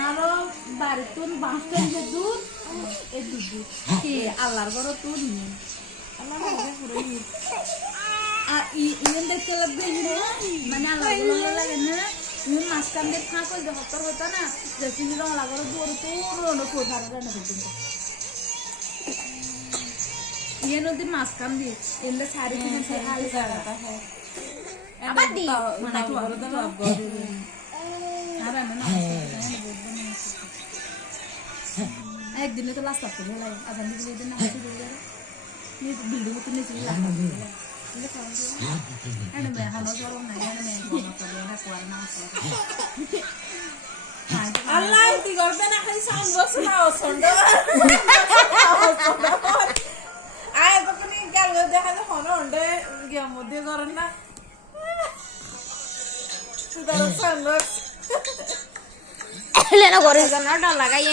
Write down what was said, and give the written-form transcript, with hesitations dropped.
আরো বাড়িতুন বাঁশটা যে দূর এই দুধ কি আল্লাহর ঘর তুন আল্লাহ পুরো আর ইয়েন দেখতে লাগবে মানে আল্লাহ ভালো লাগে না ইয়েন মাঝখান দিয়ে ফাঁক হয়ে যে হতর হতো না যে তিনি রং লাগার দৌড় পুরো কোথার না কিন্তু ইয়ে নদীর মাঝখান দিয়ে এলে সারি কিনে সে খালি জায়গাটা হয় আবার দি মানে তো আর দাও আর না একদিনে তো লাস্ট করতে লাগে আবার দিলে দিন না শুরু করে নি বিল্ডিং তো নিচে লাগা দিলে খাওয়া এনে মে হানো জরো না এনে মে কোনা করে না কোয়ার না আল্লাহ তুই করবে না খালি সাউন্ড বক্স নাও সন্ড আয় তো কোনি গেল দেখা তো হনো ওন্ডে গিয়া মধ্যে করেন না সুদার সাউন্ড বক্স লেনা করে জানা লাগাই